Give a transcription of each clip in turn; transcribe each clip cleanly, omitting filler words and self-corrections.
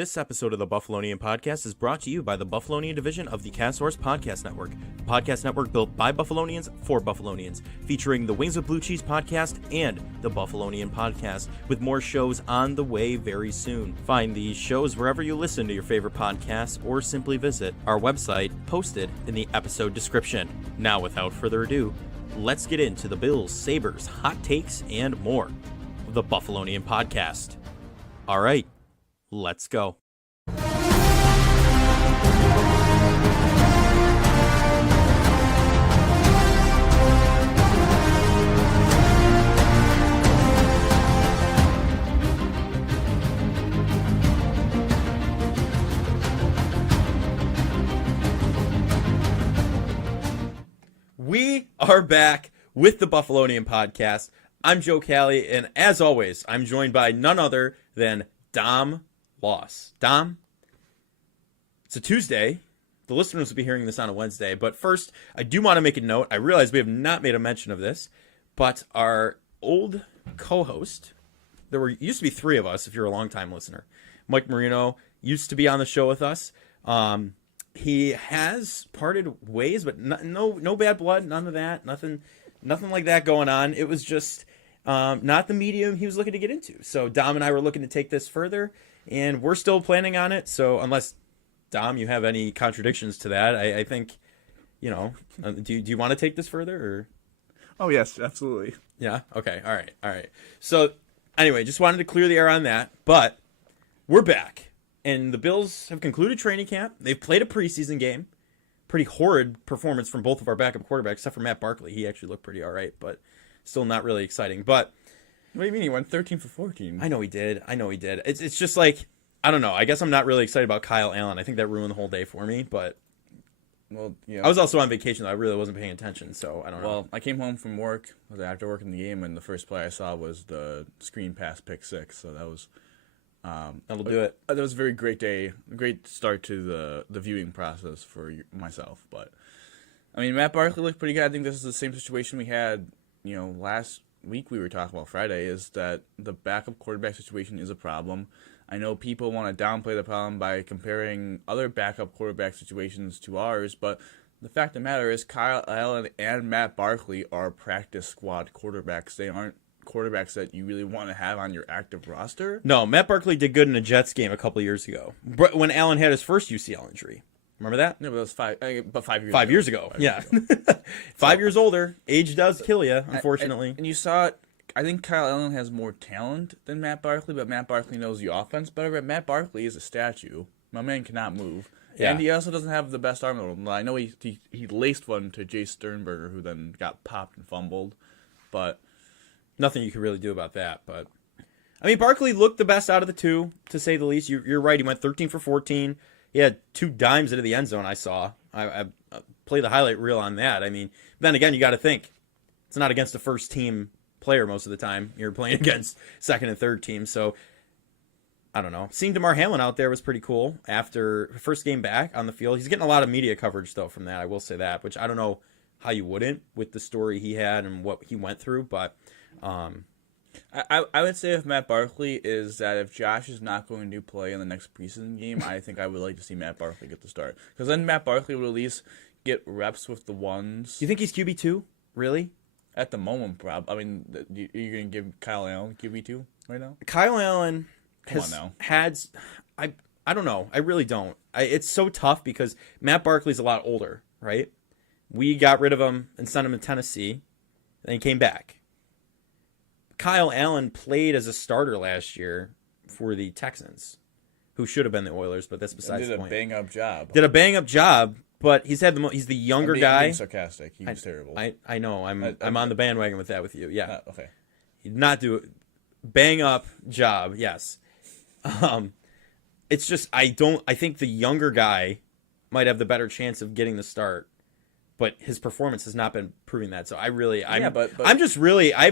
This episode of the Buffalonian Podcast is brought to you by the Buffalonian division of the Castsource Podcast Network. A podcast network built by Buffalonians for Buffalonians, featuring the Wings of Blue Cheese podcast and the Buffalonian Podcast, with more shows on the way very soon. Find these shows wherever you listen to your favorite podcasts, or simply visit our website posted in the episode description. Now, without further ado, let's get into the Bills, Sabres, hot takes, and more of the Buffalonian Podcast. All right. Let's go. We are back with the Buffalonian Podcast. I'm Joe Callie, and as always, I'm joined by none other than Dom Loss. Dom, it's a Tuesday. The listeners will be hearing this on a Wednesday. But first, I do want to make a note. I realize we have not made a mention of this, but our old co-host, used to be three of us if you're a longtime listener. Mike Marino used to be on the show with us. He has parted ways, but no bad blood, none of that, nothing like that going on. It was just not the medium he was looking to get into. So Dom and I were looking to take this further, and we're still planning on it. So unless, Dom, you have any contradictions to that, I think, do you want to take this further? Or? Oh, yes, absolutely. Yeah? Okay. All right. So anyway, just wanted to clear the air on that. But we're back, and the Bills have concluded training camp. They've played a preseason game. Pretty horrid performance from both of our backup quarterbacks, except for Matt Barkley. He actually looked pretty all right, but still not really exciting. But what do you mean? He went 13 for 14. I know he did. It's just like, I don't know. I guess I'm not really excited about Kyle Allen. I think that ruined the whole day for me. But well, yeah. I was also on vacation, though. I really wasn't paying attention, so I don't know. Well, I came home from work after working the game, and the first play I saw was the screen pass pick six. So that was that'll do it. That was a very great day, great start to the viewing process for myself. But I mean, Matt Barkley looked pretty good. I think this is the same situation we had, last week we were talking about Friday, is that the backup quarterback situation is a problem. I know people want to downplay the problem by comparing other backup quarterback situations to ours, but the fact of the matter is Kyle Allen and Matt Barkley are practice squad quarterbacks. They aren't quarterbacks that you really want to have on your active roster. No, Matt Barkley did good in a Jets game a couple years ago when Allen had his first UCL injury. Remember that? No, but that was 5 years 5 years ago. Yeah. 5 years older. Age does kill you, unfortunately. And you saw it. I think Kyle Allen has more talent than Matt Barkley, but Matt Barkley knows the offense better. But Matt Barkley is a statue. My man cannot move. Yeah. And he also doesn't have the best arm in the world. I know he laced one to Jay Sternberger, who then got popped and fumbled. But nothing you can really do about that. But I mean, Barkley looked the best out of the two, to say the least. You're right. He went 13 for 14. He had 2 dimes into the end zone, I saw. I played the highlight reel on that. I mean, then again, you got to think. It's not against a first-team player most of the time. You're playing against second and third team. So, I don't know. Seeing DeMar Hamlin out there was pretty cool after first game back on the field. He's getting a lot of media coverage, though, from that. I will say that, which I don't know how you wouldn't with the story he had and what he went through. But I would say if Matt Barkley is that if Josh is not going to play in the next preseason game, I think I would like to see Matt Barkley get the start. Because then Matt Barkley will at least get reps with the ones. You think he's QB2? Really? At the moment, I mean, are you going to give Kyle Allen QB2 right now? Kyle Allen has had... I don't know. I really don't. It's so tough because Matt Barkley's a lot older, right? We got rid of him and sent him to Tennessee, and he came back. Kyle Allen played as a starter last year for the Texans, who should have been the Oilers, but that's besides the point. Did a bang-up job, but he's the younger guy. I'm being sarcastic. He was terrible. I know. I'm on the bandwagon with that with you. Yeah. Okay. He did not do a bang-up job, yes. It's just I think the younger guy might have the better chance of getting the start. But his performance has not been proving that. So I've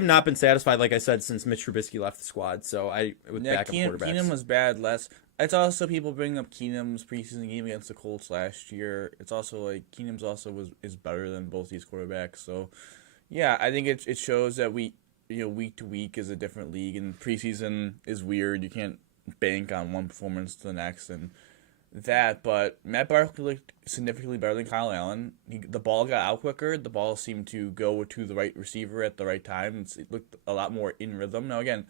not been satisfied, like I said, since Mitch Trubisky left the squad. So backup quarterbacks. Keenum was bad less. It's also people bring up Keenum's preseason game against the Colts last year. It's also like Keenum's also is better than both these quarterbacks. So yeah, I think it shows that week to week is a different league, and preseason is weird. You can't bank on one performance to the next and that. But Matt Barkley looked significantly better than Kyle Allen. The ball got out quicker. The ball seemed to go to the right receiver at the right time. It looked a lot more in rhythm. Now, again,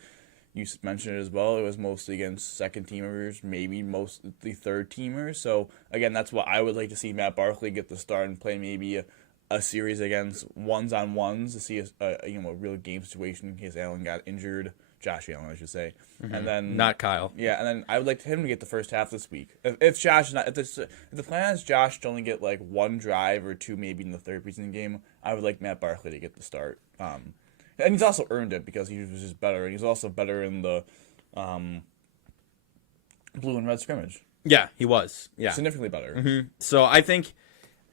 you mentioned it as well. It was mostly against second teamers, maybe mostly third teamers. So, again, that's what I would like to see Matt Barkley get the start and play maybe a series against ones-on-ones to see a real game situation in case Allen got injured. Josh Allen, I should say, and then Not Kyle. Yeah, and then I would like him to get the first half this week. If Josh is not, if the plan is Josh to only get like one drive or two, maybe in the third preseason game, I would like Matt Barkley to get the start. And he's also earned it because he was just better, and he's also better in the blue and red scrimmage. Yeah, he was. Yeah, significantly better. Mm-hmm. So I think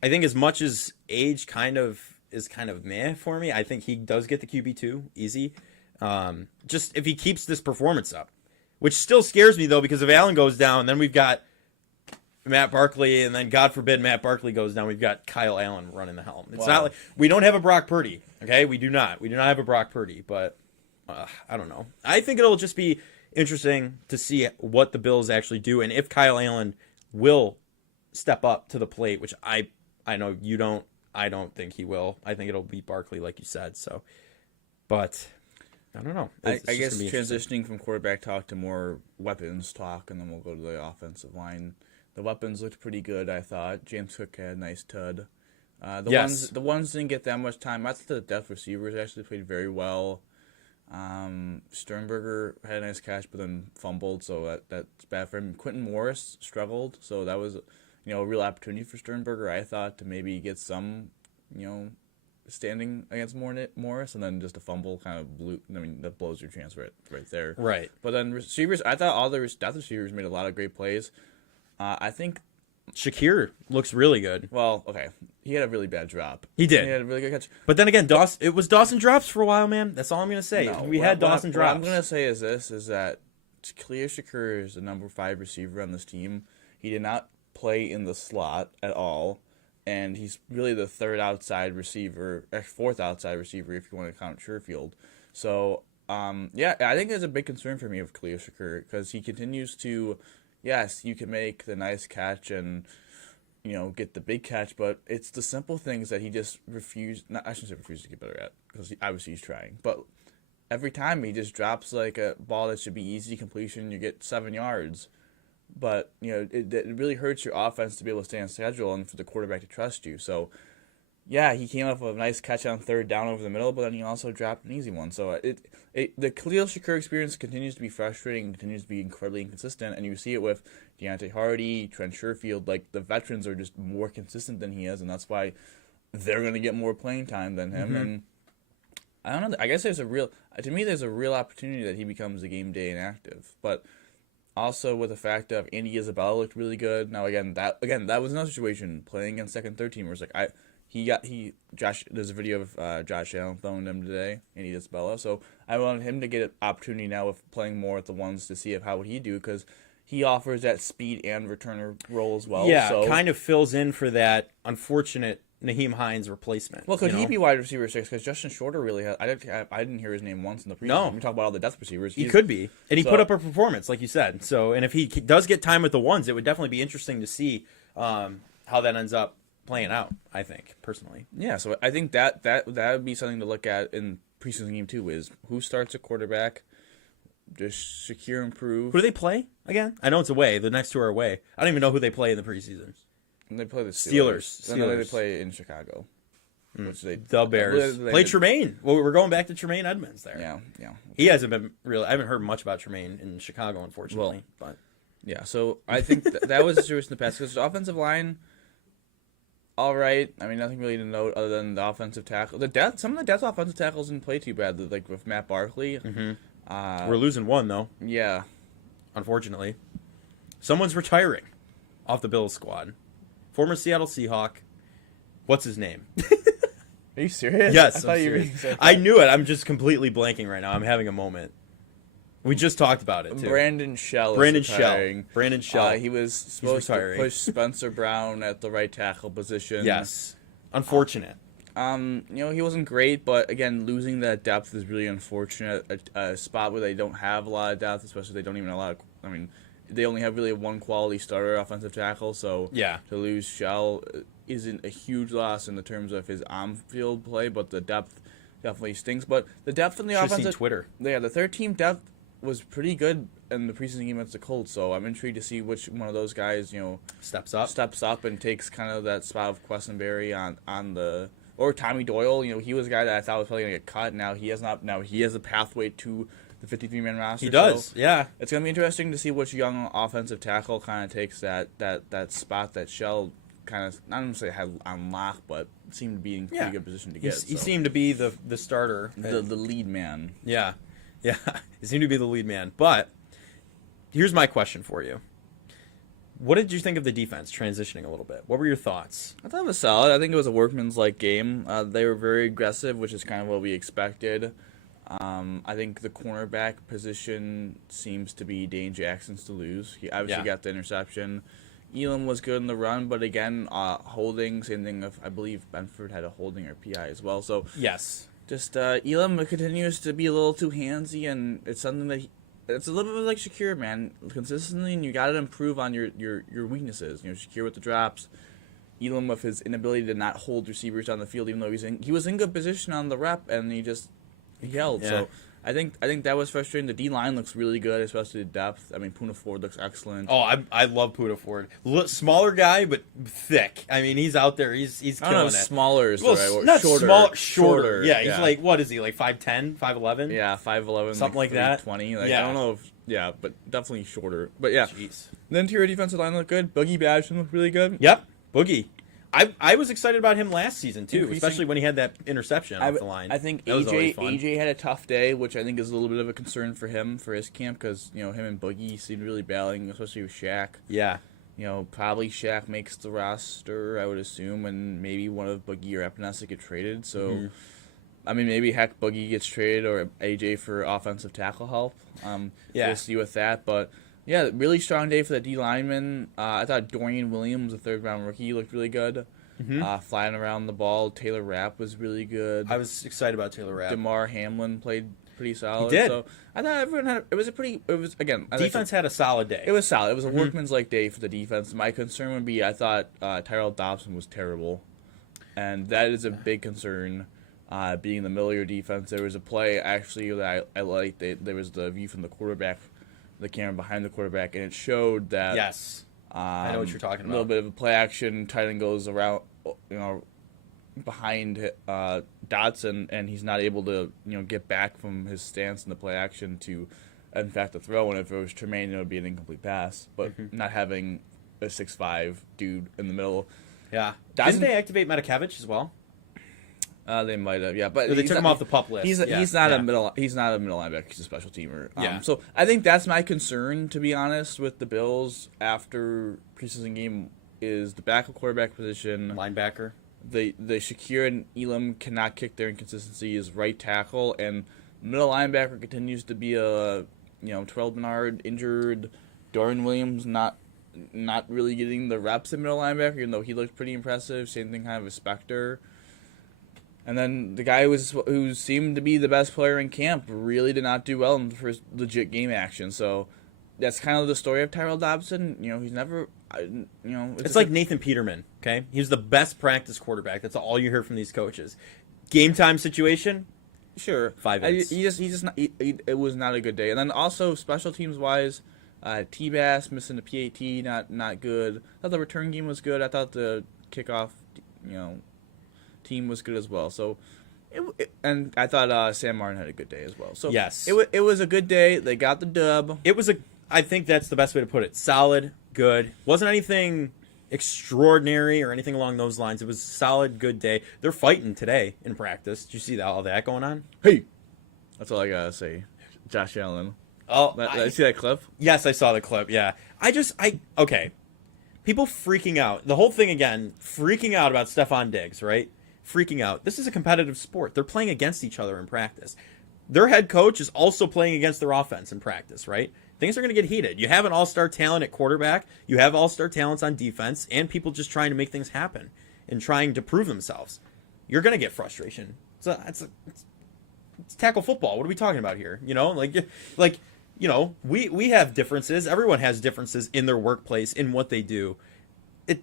as much as age is kind of meh for me, I think he does get the QB2 easy. Just if he keeps this performance up, which still scares me though, because if Allen goes down, then we've got Matt Barkley, and then God forbid Matt Barkley goes down, we've got Kyle Allen running the helm. It's not like we don't have a Brock Purdy. Okay, we do not have a Brock Purdy, but I don't know. I think it'll just be interesting to see what the Bills actually do, and if Kyle Allen will step up to the plate, which I know you don't. I don't think he will. I think it'll be Barkley, like you said. So, but I don't know. I guess transitioning from quarterback talk to more weapons talk, and then we'll go to the offensive line. The weapons looked pretty good, I thought. James Cook had a nice tud. The ones didn't get that much time. I thought the depth receivers actually played very well. Sternberger had a nice catch, but then fumbled, so that's bad for him. Quentin Morris struggled, so that was a real opportunity for Sternberger, I thought, to maybe get some standing against Morris, and then just a fumble kind of blew. I mean, that blows your chance right there. Right. But then receivers, I thought all the depth receivers made a lot of great plays. I think Shakir looks really good. Well, okay, he had a really bad drop. He did. He had a really good catch. But then again, it was Dawson drops for a while, man. That's all I'm gonna say. We had Dawson drops. What I'm gonna say is that Khalil Shakir is the number 5 receiver on this team. He did not play in the slot at all. And he's really the third outside receiver, fourth outside receiver if you want to count Sherfield. So, I think there's a big concern for me of Khalil Shakir because he continues to, yes, you can make the nice catch and, get the big catch, but it's the simple things that he just I shouldn't say refuses to get better at because obviously he's trying. But every time he just drops like a ball that should be easy completion, you get 7 yards. But, it really hurts your offense to be able to stay on schedule and for the quarterback to trust you. So, yeah, he came up with a nice catch on third down over the middle, but then he also dropped an easy one. So, the Khalil Shakir experience continues to be frustrating, continues to be incredibly inconsistent, and you see it with Deontay Hardy, Trent Sherfield. Like, the veterans are just more consistent than he is, and that's why they're going to get more playing time than him. Mm-hmm. And I don't know. I guess there's a real opportunity that he becomes a game day inactive. But also with the fact of Andy Isabella looked really good. Now that was another situation playing against second, third teamers. Like there's a video of Josh Allen throwing him today, Andy Isabella. So I wanted him to get an opportunity now of playing more with the ones to see how would he do because he offers that speed and returner role as well. Yeah, so kind of fills in for that unfortunate Naheem Hines replacement. Well, could he be wide receiver 6? Because Justin Shorter really had. I didn't hear his name once in the preseason. No, we talk about all the depth receivers. He could be, and he put up a performance, like you said. So, and if he does get time with the ones, it would definitely be interesting to see how that ends up playing out. I think personally. Yeah, so I think that would be something to look at in preseason game 2 is who starts a quarterback. Does Shakir improve? Who do they play again? I know it's away. The next 2 are away. I don't even know who they play in the preseason. And they play the Steelers. And then they play in Chicago. Which the Bears. Play Tremaine. Well, we're going back to Tremaine Edmonds there. Yeah, yeah. He hasn't been really. I haven't heard much about Tremaine in Chicago, unfortunately. But yeah, so I think that was the situation in the past. Because the offensive line, all right. I mean, nothing really to note other than the offensive tackle. Some of the depth offensive tackles didn't play too bad. Like with Matt Barkley. Mm-hmm. We're losing one though. Yeah, unfortunately, someone's retiring off the Bills squad. Former Seattle Seahawk. What's his name? Are you serious? Yes, I'm serious. I knew it. I'm just completely blanking right now. I'm having a moment. We just talked about it, too. Brandon Shell. Brandon Shell. He was supposed to push Spencer Brown at the right tackle position. Yes. Unfortunate. He wasn't great, but again, losing that depth is really unfortunate. A spot where they don't have a lot of depth, especially if they don't even have a lot of I mean, they only have really one quality starter offensive tackle, so Yeah. to lose Shell isn't a huge loss in the terms of his on-field play, but the depth definitely stinks. But the depth in the Should've seen offensive Twitter. Yeah, the third team depth was pretty good in the preseason game against the Colts, so I'm intrigued to see which one of those guys, Steps up and takes kind of that spot of Questenberry on the, or Tommy Doyle. He was a guy that I thought was probably gonna get cut. Now he has a pathway to the 53-man roster. He does, so yeah. it's gonna be interesting to see which young offensive tackle kind of takes that spot that Shell kind of, not gonna say had on lock, but seemed to be in pretty good position to get. He seemed to be the starter, the lead man. Yeah. He seemed to be the lead man. But here's my question for you. What did you think of the defense transitioning a little bit? What were your thoughts? I thought it was solid. I think it was a workman's-like game. They were very aggressive, which is kind of what we expected. I think the cornerback position seems to be Dane Jackson's to lose. He obviously got the interception. Elam was good in the run, but again, holding, same thing. I believe Benford had a holding or PI as well. So Yes. just Elam continues to be a little too handsy, and it's something that it's a little bit like Shakir, man. Consistently, and you got to improve on your weaknesses. Shakir with the drops, Elam with his inability to not hold receivers on the field, even though he was in good position on the rep, and he held. Yeah. So I think that was frustrating. The D line looks really good, especially the depth. I mean, Poona Ford looks excellent. Oh, I love Poona Ford. Smaller guy, but thick. I mean, he's out there. He's I don't killing know, it. smaller is Well, the right word. not Shorter. small, shorter. Yeah, he's yeah. like, what is he, like 5'10", 5'11"? Yeah, 5'11", Something like that. 20. Yeah. I don't know but definitely shorter. But yeah, Jeez. the interior defensive line looked good. Boogie Badgerton looked really good. Yep, Boogie. I was excited about him last season, too, Increasing- especially when he had that interception off the line. I think That was always fun. AJ had a tough day, which I think is a little bit of a concern for him, for his camp, because him and Boogie seemed really battling, especially with Shaq. Yeah. Probably Shaq makes the roster, I would assume, and maybe one of Boogie or Epinesa get traded. So, I mean, maybe heck Boogie gets traded or AJ for offensive tackle help. We'll see with that, but. Yeah, really strong day for the D lineman. I thought Dorian Williams, a third-round rookie, looked really good. Flying around the ball. Taylor Rapp was really good. I was excited about Taylor Rapp. DeMar Hamlin played pretty solid. He did. So I thought everyone had. Defense had a solid day. It was solid. It was a workman's-like day for the defense. My concern would be I thought Tyrell Dobson was terrible, and that is a big concern. Being in the middle of your defense, there was a play actually that I liked. There was the view from the quarterback, the camera behind the quarterback, and it showed that. Yes. I know what you're talking about. A little bit of a play action. Tight end goes around, behind Dotson, and he's not able to, get back from his stance in the play action to, in fact, the throw. And if it was Tremaine, it would be an incomplete pass. But not having a 6'5" dude in the middle. Yeah. Dotson, Didn't they activate Matakevich as well? They might have, yeah, but Or they took him off the PUP list. He's not a middle. He's not a middle linebacker. He's a special teamer. So I think that's my concern, to be honest, with the Bills after preseason game is the backup quarterback position. Linebacker. The Shakir and Elam cannot kick their inconsistency as right tackle, and middle linebacker continues to be a Terrell Bernard injured. Dorian Williams not really getting the reps at middle linebacker, even though he looked pretty impressive. Same thing kind of with Spector. And then the guy who seemed to be the best player in camp really did not do well in the first legit game action. So that's kind of the story of Tyrell Dobson. He's never, It's like Nathan Peterman, okay? He was the best practice quarterback. That's all you hear from these coaches. Game time situation, sure. 5 ends. It was not a good day. And then also special teams wise, T-Bass missing the PAT, not good. I thought the return game was good. I thought the kickoff, team was good as well. So, and I thought Sam Martin had a good day as well. So yes, it was a good day. They got the dub. I think that's the best way to put it. Solid, good. Wasn't anything extraordinary or anything along those lines. It was a solid, good day. They're fighting today in practice. Did you see all that going on? Hey, that's all I gotta say. Josh Allen. Oh, did you see that clip? Yes, I saw the clip. Yeah, okay. People freaking out. The whole thing again, freaking out about Stephon Diggs, right? Freaking out. This is a competitive sport. They're playing against each other in practice. Their head coach is also playing against their offense in practice, right? Things are going to get heated. You have an all-star talent at quarterback. You have all-star talents on defense, and people just trying to make things happen and trying to prove themselves. You're going to get frustration. It's tackle football. What are we talking about here? we have differences. Everyone has differences in their workplace, in what they do.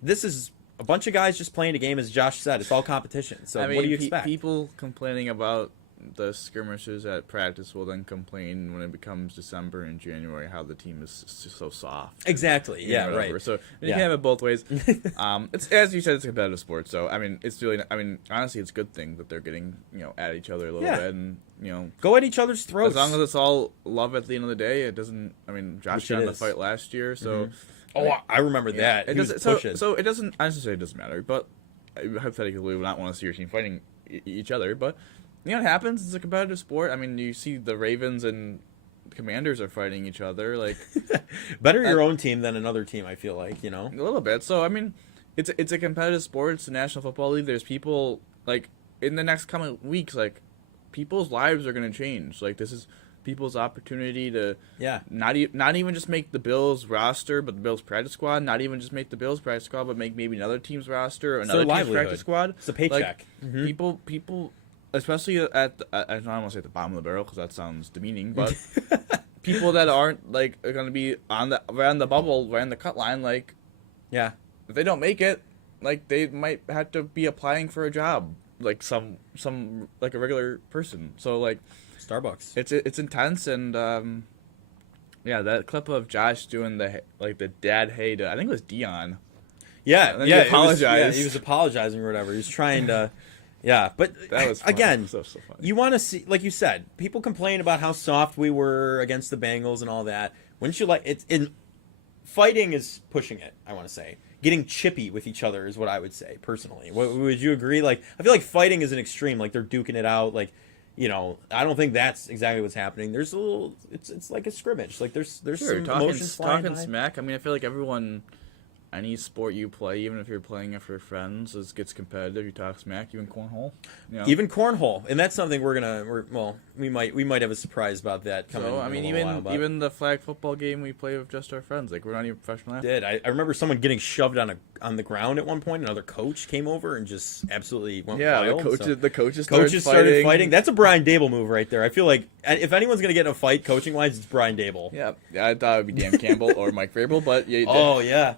This is a bunch of guys just playing a game, as Josh said. It's all competition. So I mean, what do you expect? People complaining about the skirmishes at practice will then complain when it becomes December and January how the team is so soft. Exactly. Yeah. Right. So you can have it both ways. It's, as you said, it's a competitive sport. So I mean, it's really. I mean, honestly, it's a good thing that they're getting at each other a little bit, and go at each other's throats. As long as it's all love at the end of the day, it doesn't. I mean, Josh got in the fight last year, so. Mm-hmm. Oh, I remember that. It doesn't. So it doesn't. I just say it doesn't matter, but hypothetically, we would not want to see your team fighting each other, but. It happens. It's a competitive sport. I mean, you see the Ravens and Commanders are fighting each other. Like, better your own team than another team. I feel like a little bit. So I mean, it's a competitive sport. It's the National Football League. There's people like in the next coming weeks, like people's lives are going to change. Like this is people's opportunity to not even just make the Bills roster, but the Bills practice squad. Not even just make the Bills practice squad, but make maybe another team's roster, another team's practice squad. It's a paycheck. Like, people. Especially I don't want to say at the bottom of the barrel because that sounds demeaning, but people that aren't like are going to be on the bubble, right on the cut line, like if they don't make it, like they might have to be applying for a job, like some like a regular person. So like Starbucks, it's intense, and that clip of Josh doing the dad hey to I think it was Dion. Yeah, he apologized. He was apologizing or whatever. He was trying to. Yeah, but that was again, so funny. You want to see, like you said, people complain about how soft we were against the Bengals and all that. Wouldn't you like it's in fighting is pushing it? I want to say getting chippy with each other is what I would say personally. Would you agree? Like I feel like fighting is an extreme. Like they're duking it out. Like I don't think that's exactly what's happening. There's a little. It's like a scrimmage. Like there's some emotions flying. Talking smack. I mean, I feel like everyone. Any sport you play, even if you're playing it for friends, gets competitive. You talk smack, even cornhole. Even cornhole, and that's something we might have a surprise about that coming. So I mean, even the flag football game we play with just our friends, like we're not even professional athletes. I remember someone getting shoved on the ground at one point. Another coach came over and just absolutely went wild. The coaches started fighting. That's a Brian Dable move right there. I feel like if anyone's gonna get in a fight coaching wise, it's Brian Dable. Yeah, I thought it would be Dan Campbell or Mike Vrabel, but yeah.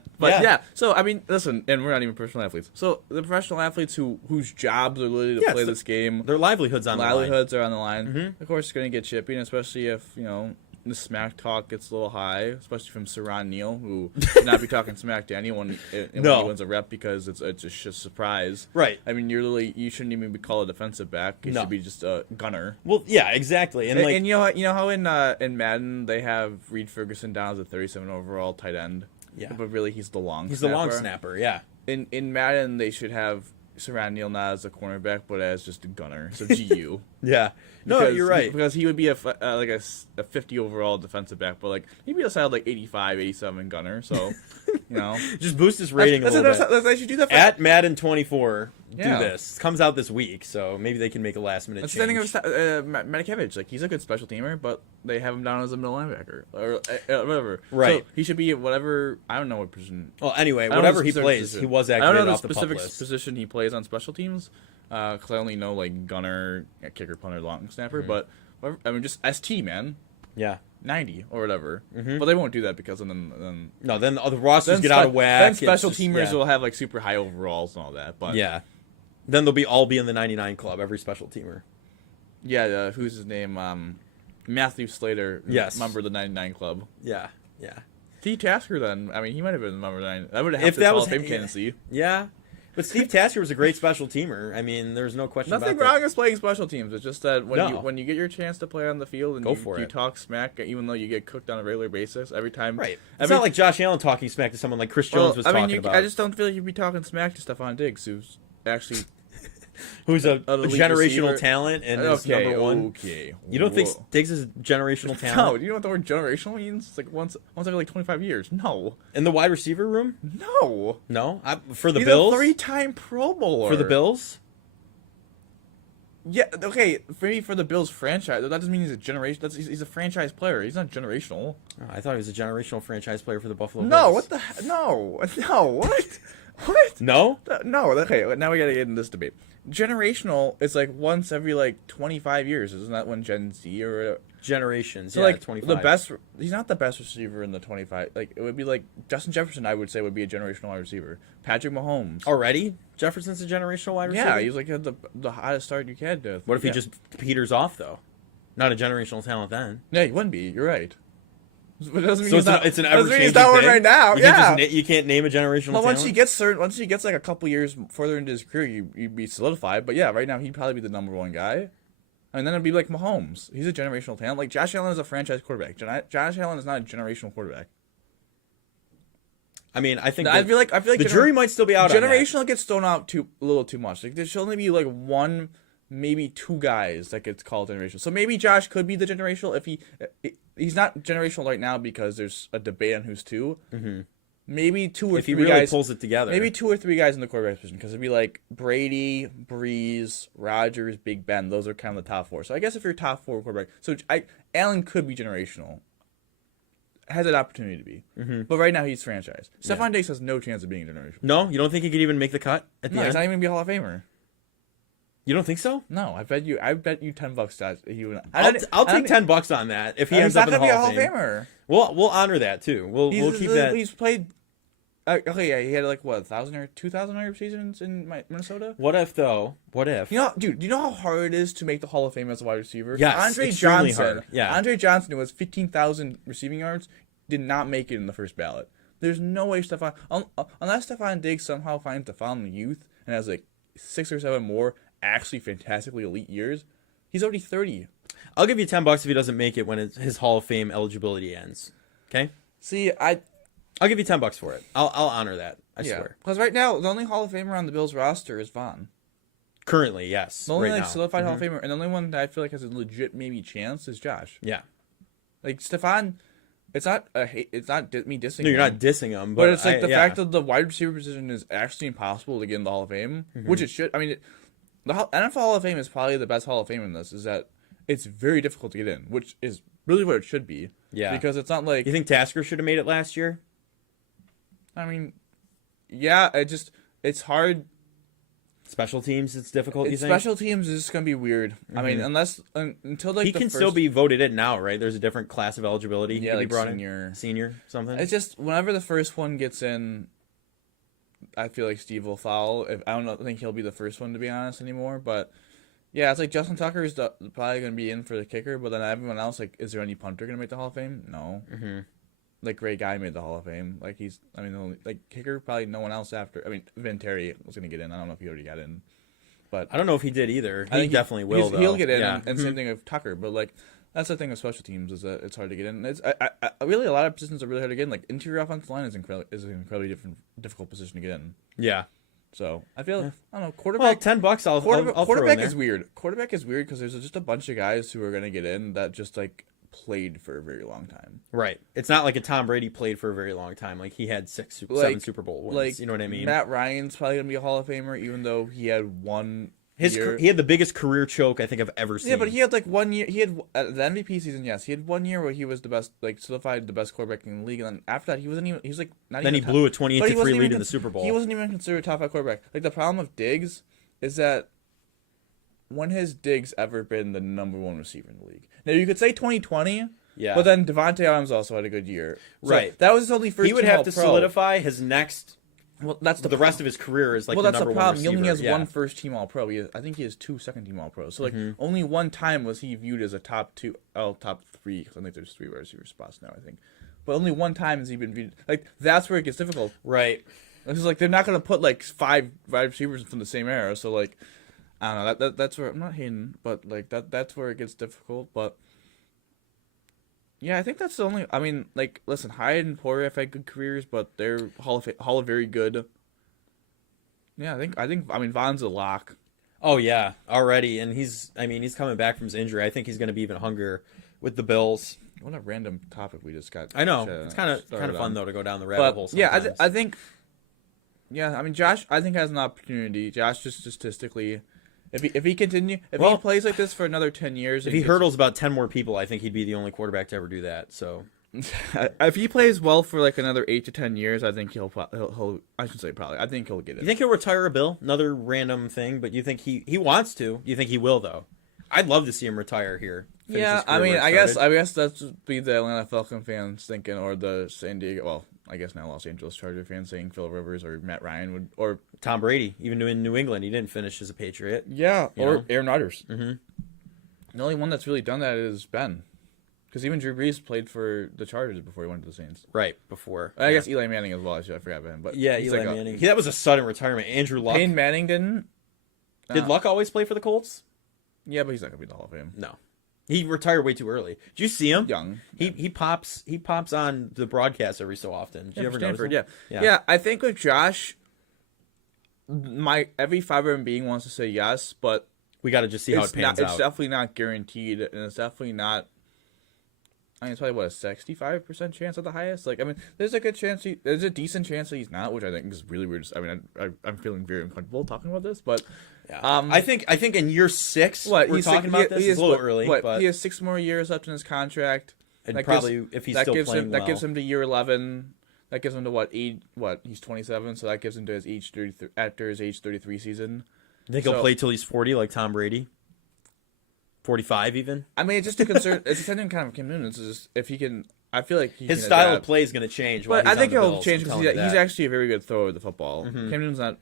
So I mean, listen, and we're not even professional athletes. So the professional athletes whose jobs are literally to play this game, their livelihoods are on the line. Mm-hmm. Of course, it's going to get chippy, and especially if the smack talk gets a little high, especially from Saran Neal, who should not be talking smack to anyone when he wins a rep because it's just a surprise. Right. I mean, you shouldn't even be called a defensive back. You should be just a gunner. Well, yeah, exactly. And you know how in Madden they have Reed Ferguson down as a 37 overall tight end. Yeah. But really, he's the long snapper. He's the long snapper, yeah. In Madden, they should have Saran Neal not as a cornerback, but as just a gunner. So GU. Yeah. No, you're right. Because he would be a 50 overall defensive back, but he'd be a solid 85, 87 gunner. So, just boost his rating a little bit. They should do that at Madden 24. Do this. It comes out this week, so maybe they can make a last minute change. That's the thing of Matakevich. He's a good special teamer, but they have him down as a middle linebacker or whatever. Right. So he should be whatever. I don't know what position. Well, anyway, whatever he plays, he was activated off the pup list. I don't know the specific position he plays on special teams, because I only know gunner, kicker, punter, long snapper. Mm-hmm. But I mean, just ST man. Yeah. 90 or whatever, mm-hmm. But they won't do that because then the rosters get out of whack. Then special teamers will have super high overalls and all that. But yeah. Then they'll all be in the 99 club, every special teamer. Yeah, who's his name? Matthew Slater. Yes. Member of the 99 club. Yeah. Steve Tasker then. I mean, he might have been a member of the 99. That would have helped his Hall of Fame candidacy. Yeah. But Steve Tasker was a great special teamer. I mean, there's no question about that. Nothing wrong with playing special teams. It's just that when you get your chance to play on the field and you talk smack, even though you get cooked on a regular basis every time. Right. It's not like Josh Allen talking smack to someone like Chris Jones was talking about. I just don't feel like you'd be talking smack to Stephon Diggs, who's actually... who's a generational receiver. Talent and is number one. Okay. You don't think Diggs is generational talent? No. Do you know what the word generational means? It's once every 25 years. No. In the wide receiver room? No. No? For the He's Bills? a 3-time Pro Bowler. For the Bills? Yeah, okay. Maybe for the Bills franchise. That doesn't mean he's a generation. He's a franchise player. He's not generational. Oh, I thought he was a generational franchise player for the Buffalo Bills. No, what the heck? No, what? What? No? No, okay. Now we gotta get in this debate. Generational is once every 25 years. Isn't that when Gen Z or generations. So yeah, like 25. he's not the best receiver in the 25. Like it would be like Justin Jefferson. I would say would be a generational wide receiver. Patrick Mahomes. Already, Jefferson's a generational wide receiver. Yeah, he's like the hottest start you can do. What if he just peters off though? Not a generational talent then. Yeah, he wouldn't be. You're right. But it doesn't mean So he's not, it's an doesn't mean ever-changing he's not one thing? right now. You Yeah. you can't name a generational Well, talent? once he gets like a couple years further into his career, you'd be solidified. But yeah, right now he'd probably be the number one guy. And then it'd be like Mahomes. He's a generational talent. Like Josh Allen is a franchise quarterback. Josh Allen is not a generational quarterback. I mean, I think I feel like the jury might still be out on that. generational gets thrown out a little too much. Like there should only be like one, maybe two guys that gets called generational. So maybe Josh could be the generational if he's not generational right now because there's a debate on who's two. Mm-hmm. Maybe two or if three he really guys pulls it together. Maybe two or three guys in the quarterback position because it'd be like Brady, Breeze, Rodgers, Big Ben. Those are kind of the top four. So I guess if you're top four quarterback, so Allen could be generational. Has an opportunity to be, but right now he's franchise. Yeah. Stephon Diggs has no chance of being generational. No, you don't think he could even make the cut at the No, end? he's not even gonna be a Hall of Famer. You don't think so? No, I bet you $10 that he would. I'll take $10 on that if he ends he's up not in the gonna be a Hall Hall of of Fame. Famer. We'll honor that too. We'll keep that. He's played. Okay, yeah, he had like what 1,000 or 2,000 seasons in Minnesota. What if though? What if? You know, dude, do you know how hard it is to make the Hall of Fame as a wide receiver? Yes, Andre extremely Johnson. hard. Yeah. Andre Johnson, who has 15,000 receiving yards, did not make it in the first ballot. There's no way unless Stephon Diggs somehow finds the fountain of youth and has like 6 or 7 more actually fantastically elite years, he's already 30. I'll give you $10 if he doesn't make it when his Hall of Fame eligibility ends. Okay. See, I'll give you $10 for it. I'll honor that. I swear. Because right now the only Hall of Famer on the Bills roster is Vaughn. Currently, yes. The only right now. solidified Hall of Famer, and the only one that I feel like has a legit maybe chance is Josh. Yeah. Like Stephon. It's not me dissing. No, you're him, not dissing him, but it's like the yeah. fact that the wide receiver position is actually impossible to get in the Hall of Fame, which it should. I mean, the NFL Hall of Fame is probably the best Hall of Fame in this. Is that it's very difficult to get in, which is really what it should be. Yeah, because it's not like you think Tasker should have made it last year. I mean, yeah, it's hard. Special teams, it's difficult. You think special teams is going to be weird. I mean, until like he can still be voted in now, right? There's a different class of eligibility. Yeah, he like be brought senior something. It's just whenever the first one gets in, I feel like Steve will foul. I don't think he'll be the first one to be honest anymore. But yeah, it's like Justin Tucker is probably going to be in for the kicker, but then everyone else, like, is there any punter going to make the Hall of Fame? No. Mm-hmm. Like Ray Guy made the Hall of Fame. Like kicker, probably no one else after. I mean, Vinatieri was going to get in. I don't know if he already got in. But I don't know if he did either. He definitely will, though. He'll get in, yeah. and same thing with Tucker. But like, that's the thing with special teams is that it's hard to get in. It's really a lot of positions are really hard to get in. Like interior offensive line is an incredibly difficult position to get in. Yeah. So I feel I don't know quarterback. Well, $10. I'll quarterback throw in there. is weird. Quarterback is weird because there's just a bunch of guys who are gonna get in that just like played for a very long time. Right. It's not like a Tom Brady played for a very long time. Like he had 7 Super Bowl wins. Like, you know what I mean? Matt Ryan's probably gonna be a Hall of Famer, even though he had one. He had the biggest career choke I think I've ever seen. Yeah, but he had like 1 year. He had the MVP season. Yes, he had 1 year where he was the best, like solidified the best quarterback in the league. And then after that, he wasn't even. He was like not then even. Then he blew a 28-3 lead in the Super Bowl. He wasn't even considered a top 5 quarterback. Like the problem with Diggs is that when has Diggs ever been the number 1 receiver in the league? Now you could say 2020. Yeah. But then Devontae Adams also had a good year. So right. That was his only first. He would have to solidify his next. Well, that's the rest of his career is like the number 1 problem. Receiver. He only has 1 first team All Pro. I think he has 2 second team All Pro. So like only 1 time was he viewed as a top 3. Because I think there's 3 wide receiver spots now. I think, but only 1 time has he been viewed. Like that's where it gets difficult. Right. It's just like they're not gonna put like 5 wide receivers from the same era. So like I don't know. That's where I'm not hating, but like that's where it gets difficult. But yeah, I think that's the only. I mean, like, listen, Hyatt and Poirier have had good careers, but they're Hall of very good. Yeah, I think. I mean, Vaughn's a lock. Oh yeah, already, and he's coming back from his injury. I think he's going to be even hungrier with the Bills. What a random topic we just got. I know it's kind of fun though to go down the rabbit hole. Sometimes. Yeah, I think. Yeah, I mean, Josh, I think has an opportunity. Josh just statistically. If he plays like this for another 10 years, if he hurdles about 10 more people, I think he'd be the only quarterback to ever do that. So, if he plays well for like another 8 to 10 years, I think he'll I should say probably. I think he'll get it. You think he'll retire a Bill? Another random thing, but you think he wants to? You think he will though? I'd love to see him retire here. finish Yeah, his career I mean, where it I guess started. that's would be the Atlanta Falcon fans thinking, or the San Diego. Well, I guess now Los Angeles Charger fans saying Phil Rivers or Matt Ryan would, or Tom Brady, even in New England, he didn't finish as a Patriot. yeah, You or know? Aaron Rodgers. Mm-hmm. The only one that's really done that is Ben, because even Drew Brees played for the Chargers before he went to the Saints. Right before. I guess Eli Manning as well. I forgot Ben, but Yeah, he's Eli like Manning. That was a sudden retirement. Andrew Luck. Peyton Manning didn't. Did Luck always play for the Colts? Yeah, but he's not gonna be in the Hall of Fame. No. He retired way too early. Did you see him? Young. He pops on the broadcast every so often. Did you ever notice him? Yeah. I think with Josh, every fiber in being wants to say yes, but We got to just see how it pans It's out. definitely not guaranteed, and it's definitely not. I mean, it's probably a 65% chance at the highest. Like, I mean, there's a good chance there's a decent chance that he's not, which I think is really weird. I mean, I'm feeling very uncomfortable talking about this, but Yeah. I think in year 6 we're talking about this. It's a little early, but he has 6 more years left in his contract. and probably if he's still playing that well. gives him to year 11. That gives him to he's 27, so that gives him to his age 33 after his age 33 season. You think he'll play till he's 40 like Tom Brady? 45 even? I mean, it's just a concern. It's a kind of Cam Newton. It's just if he can. I feel like His style of play is going to change. But I think he'll change because he's that. actually a very good thrower of the football. Mm-hmm. Cam Newton's not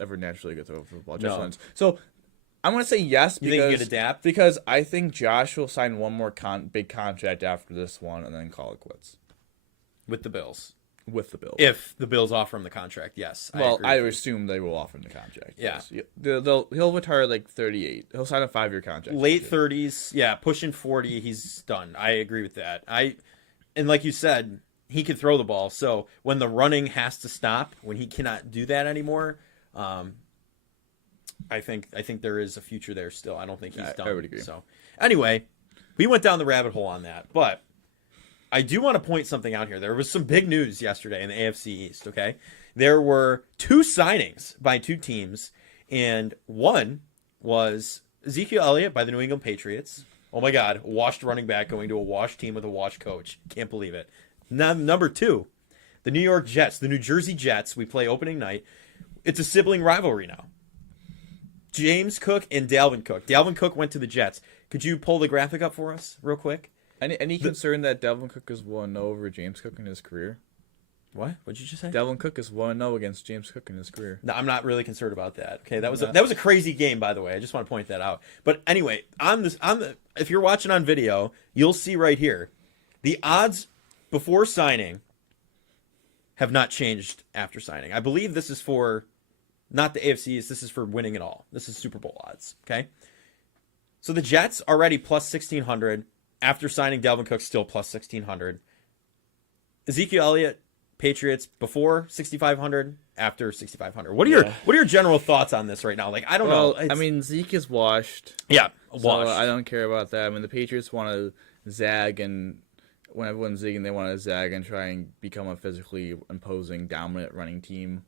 ever naturally a good thrower of the football. Just No. once. So I'm going to say yes You because think he could adapt? because I think Josh will sign one more big contract after this one and then call it quits With the Bills. with the Bills. If the Bills offer him the contract, yes. Well, agree I with you. assume they will offer him the contract. Yeah. Yes. He'll retire like 38. He'll sign a 5-year contract. Late 30s, yeah, pushing 40, he's done. I agree with that. And like you said, he can throw the ball. So when the running has to stop, when he cannot do that anymore, I think there is a future there still. I don't think he's done. I would agree. So anyway, we went down the rabbit hole on that, but I do want to point something out here. There was some big news yesterday in the AFC East, okay? There were 2 signings by 2 teams, and one was Ezekiel Elliott by the New England Patriots. Oh my God, washed running back going to a washed team with a washed coach. Can't believe it. Number 2, the New York Jets, the New Jersey Jets. We play opening night. It's a sibling rivalry now. James Cook and Dalvin Cook. Dalvin Cook went to the Jets. Could you pull the graphic up for us real quick? Any concern that Dalvin Cook is 1-0 over James Cook in his career? What? What'd you just say? Dalvin Cook is 1-0 against James Cook in his career. No, I'm not really concerned about that. Okay, that was a crazy game, by the way. I just want to point that out. But anyway, if you're watching on video, you'll see right here the odds before signing have not changed after signing. I believe this is for not the AFCs. This is for winning it all. This is Super Bowl odds. Okay, so the Jets already plus 1,600 after signing Dalvin Cook, still plus 1,600. Ezekiel Elliott. Patriots before 6,500, after 6,500. What are your general thoughts on this right now? Like, I don't know. I mean, Zeke is washed. Yeah, So washed. I don't care about that. I mean, the Patriots want to zag, and when everyone's zigging, they want to zag and try and become a physically imposing, dominant running team.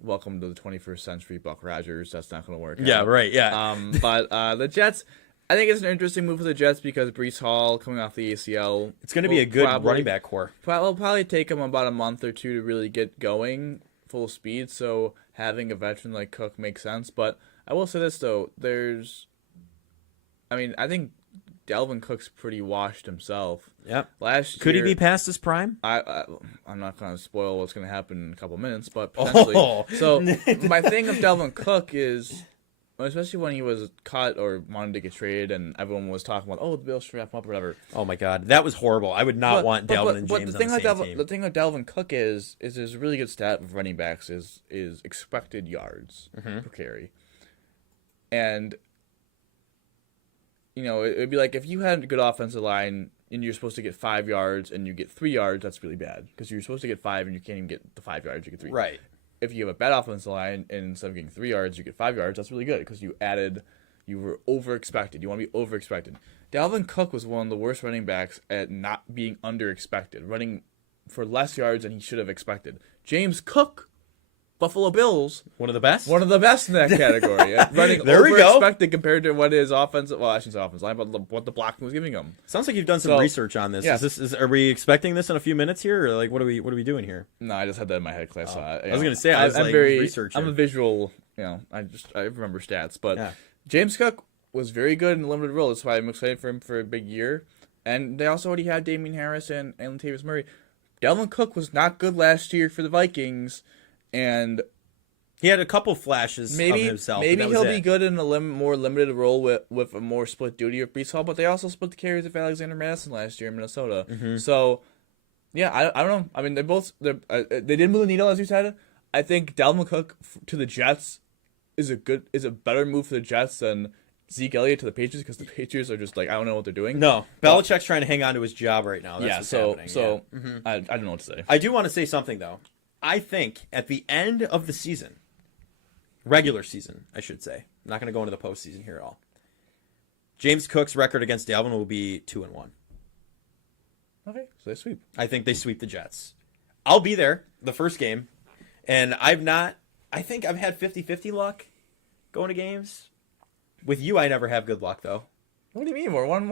Welcome to the 21st century, Buck Rogers. That's not going to work. Yeah, out. right. Yeah. But the Jets, I think it's an interesting move for the Jets because Breece Hall coming off the ACL. It's going to be a good running back core. It'll probably take him about a month or 2 to really get going full speed. So having a veteran like Cook makes sense. But I will say this though, I think Dalvin Cook's pretty washed himself. Yep. Last Could year, he be past his prime? I'm not going to spoil what's going to happen in a couple minutes, but potentially. Oh. So my thing of Dalvin Cook is, especially when he was cut or wanted to get traded, and everyone was talking about, the Bills should wrap him up or whatever. Oh my God, that was horrible. I would not want Dalvin and James on the same team. The thing with Dalvin Cook is there's a really good stat of running backs is expected yards per carry, and it'd be like if you had a good offensive line and you're supposed to get 5 yards and you get 3 yards, that's really bad because you're supposed to get 5 and you can't even get the 5 yards, you get 3. Right. If you have a bad offensive line and instead of getting 3 yards, you get 5 yards, that's really good because you were over-expected. You want to be over-expected. Dalvin Cook was one of the worst running backs at not being under-expected, running for less yards than he should have expected. James Cook, Buffalo Bills, One of the best? one of the best in that category. Running There we go. over-expected compared to what his offensive, I shouldn't say offensive line, but what the blocking was giving him. Sounds like you've done some So, research on this. yeah. Are we expecting this in a few minutes here, or like what are we doing here? No, I just had that in my head because I saw it. I was gonna say, I'm very researching. I'm a visual. I remember stats, but Yeah. James Cook was very good in a limited role. That's why I'm excited for him for a big year. And they also already have Damian Harris and Latavius Murray. Dalvin Cook was not good last year for the Vikings, and he had a couple flashes of himself. Maybe he'll be good in a more limited role with a more split duty of Breece Hall, but they also split the carries of Alexander Madison last year in Minnesota. Mm-hmm. So, yeah, I don't know. I mean, they didn't move the needle, as you said. I think Dalvin Cook to the Jets is a better move for the Jets than Zeke Elliott to the Patriots, because the Patriots are just like, I don't know what they're doing. No, Belichick's trying to hang on to his job right now. That's what's happening. Mm-hmm. I don't know what to say. I do want to say something, though. I think at the end of the season, regular season, I should say, I'm not going to go into the postseason here at all, James Cook's record against Dalvin will be 2-1. Okay, so they sweep. I think they sweep the Jets. I'll be there the first game, and I think I've had 50-50 luck going to games. With you, I never have good luck, though. What do you mean? We're 1-1.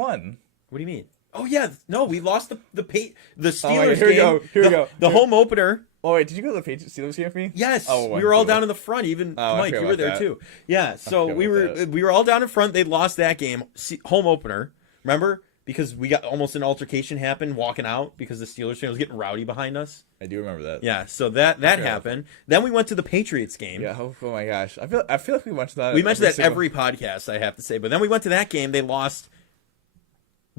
What do you mean? Oh, yeah. No, we lost the Steelers here game. Here we go. The home opener. Oh, wait. Did you go to the Patriots Steelers game for me? Yes. Oh, we were all down in the front. Even Mike, you were there, too. Yeah, so we were all down in front. They lost that game. Home opener. Remember? Because we got almost an altercation happen walking out because the Steelers fan was getting rowdy behind us. I do remember that. Yeah, so that happened. Then we went to the Patriots game. Yeah, oh my gosh. I feel like we mentioned that. We mentioned that every podcast, I have to say. But then we went to that game. They lost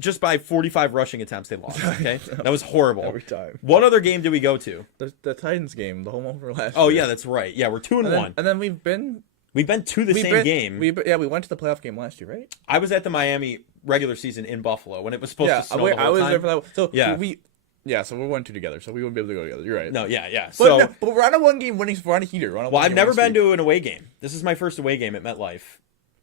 just by 45 rushing attempts. They lost, okay? That was horrible. Every time. What other game did we go to? The Titans game, the home opener last year. year. Yeah, that's right. Yeah, we're 2-1. And then we've been to the same game. We went to the playoff game last year, right? I was at the Miami regular season in Buffalo when it was supposed to snow the whole I was time. there for that. So yeah. So we went 2 together, so we wouldn't be able to go together. You're right. No, yeah. But we're on a 1-game winning. We're on a heater. Well, I've never been to an away game. This is my first away game at MetLife.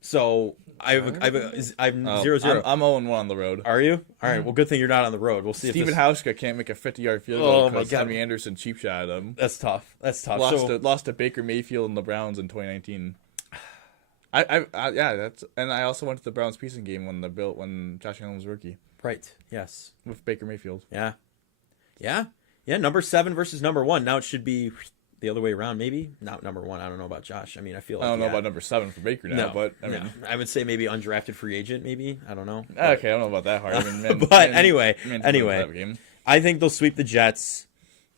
So I'm 0-0. I'm 0-1 on the road. Are you? All right. Well, good thing you're not on the road. We'll see. Steven Hauschka can't make a 50-yard field goal because Tommy Anderson cheap shot him. That's tough. Lost to Baker Mayfield and the Browns in 2019. I also went to the Browns preseason game when Josh Allen was rookie. Right. Yes. With Baker Mayfield. Yeah. Number 7 versus number 1. Now it should be the other way around. Maybe not number 1. I don't know about Josh. I mean, I feel like I don't know about number 7 for Baker now, but I mean, I would say maybe undrafted free agent. Maybe I don't know. Okay, I don't know about that hard. I mean, anyway, I think they'll sweep the Jets.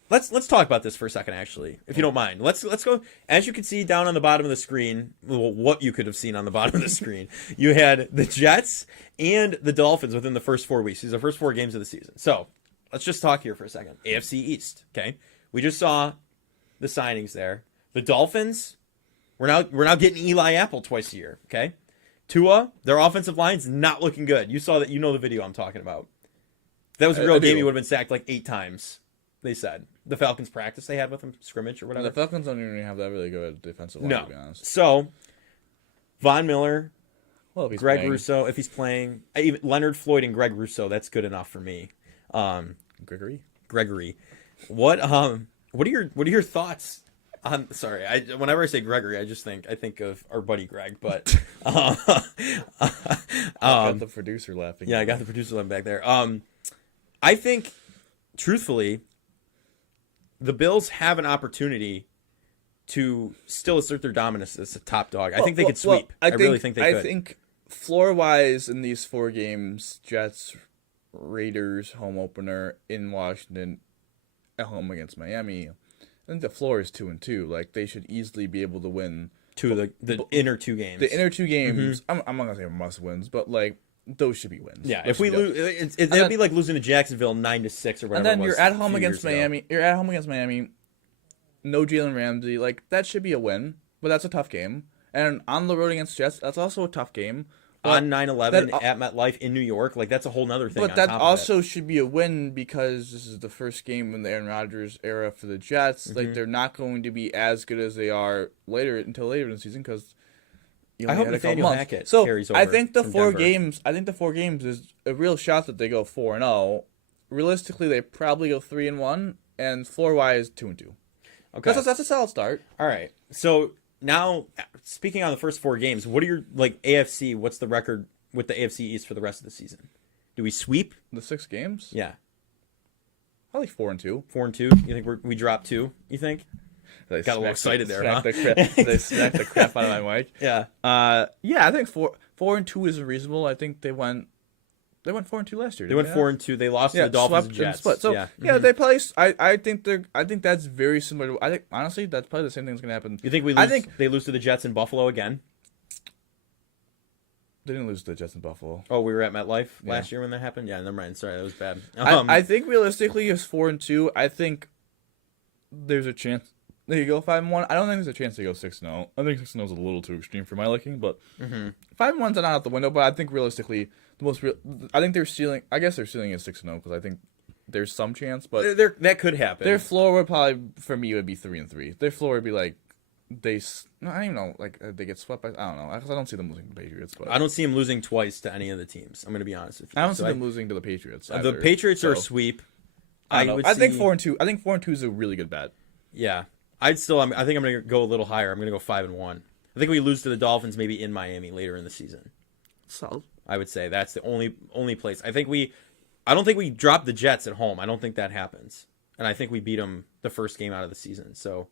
Let's talk about this for a second, actually, if you don't mind. Let's go. As you can see down on the bottom of the screen, well, what you could have seen on the bottom of the screen, you had the Jets and the Dolphins within the first 4 weeks. These are the first 4 games of the season. So let's just talk here for a second. AFC East, okay? We just saw the signings there. The Dolphins, we're now getting Eli Apple twice a year, okay? Tua, their offensive line's not looking good. You saw that. You know the video I'm talking about. If that was a real game, he would have been sacked like 8 times. They said the Falcons practice they had with him, scrimmage or whatever. The Falcons don't even have that really good defensive line, to be honest. So Von Miller, Greg playing. Rousseau, if he's playing, even Leonard Floyd and Greg Rousseau, that's good enough for me. Gregory, what are your thoughts on? Sorry, whenever I say Gregory, I think of our buddy Greg, but I got the producer laughing. Yeah, I got the producer laughing back there. I think, truthfully, the Bills have an opportunity to still assert their dominance as a top dog. I think they could sweep. I really think they could. I think floor-wise in these 4 games, Jets, Raiders, home opener in Washington, at home against Miami, I think the floor is 2-2. Like, they should easily be able to win 2 of the inner 2 games. The inner 2 games, I'm not going to say must-wins, but, like, those should be wins. Yeah, if we lose, it'd be like losing to Jacksonville 9-6 or whatever. And then you're at home against Miami. You're at home against Miami. No Jalen Ramsey. Like, that should be a win, but that's a tough game. And on the road against Jets, that's also a tough game. On 9/11 at MetLife in New York, like that's a whole other thing. But that also should be a win because this is the first game in the Aaron Rodgers era for the Jets. Mm-hmm. Like, they're not going to be as good as they are until later in the season because. I hope Nathaniel Hackett carries over. I think the 4 games. I think the 4 games is a real shot that they go 4-0. Realistically, they probably go 3-1, and floor-wise 2-2. Okay, that's a solid start. All right. So now, speaking on the first 4 games, what are your AFC? What's the record with the AFC East for the rest of the season? Do we sweep the 6 games? Yeah, probably 4-2. 4-2. You think we drop 2? You think? Got a little excited there, huh? They smacked the crap out of my mic. Yeah. I think 4-2 isn't reasonable. I think they went 4-2 last year. They went 4-2. They lost to the Dolphins and Jets. Split. So yeah, they probably. I think that's very similar to. I think honestly that's probably the same thing that's gonna happen. You think they lose to the Jets in Buffalo again? They didn't lose to the Jets in Buffalo. Oh, we were at MetLife last year when that happened. Yeah, never mind. Sorry, that was bad. I think realistically, it's 4-2. I think there's a chance they could go 5-1. I don't think there's a chance they go 6-0. I think 6-0 is a little too extreme for my liking, but 5-1's not out the window. But I think realistically, I think their ceiling. I guess their ceiling is 6-0 because I think there's some chance, but that could happen. Their floor would probably for me would be 3-3. Their floor would be like. I don't even know, like they get swept by. I don't know, because I don't see them losing to the Patriots. But I don't see them losing twice to any of the teams. I'm going to be honest with you. I don't see them losing to the Patriots. The Patriots are a sweep. I think 4-2. I think 4-2 is a really good bet. Yeah, I think I'm going to go a little higher. I'm going to go 5-1. I think we lose to the Dolphins maybe in Miami later in the season. Solid. I would say that's the only place. I don't think we drop the Jets at home. I don't think that happens, and I think we beat them the first game out of the season. So.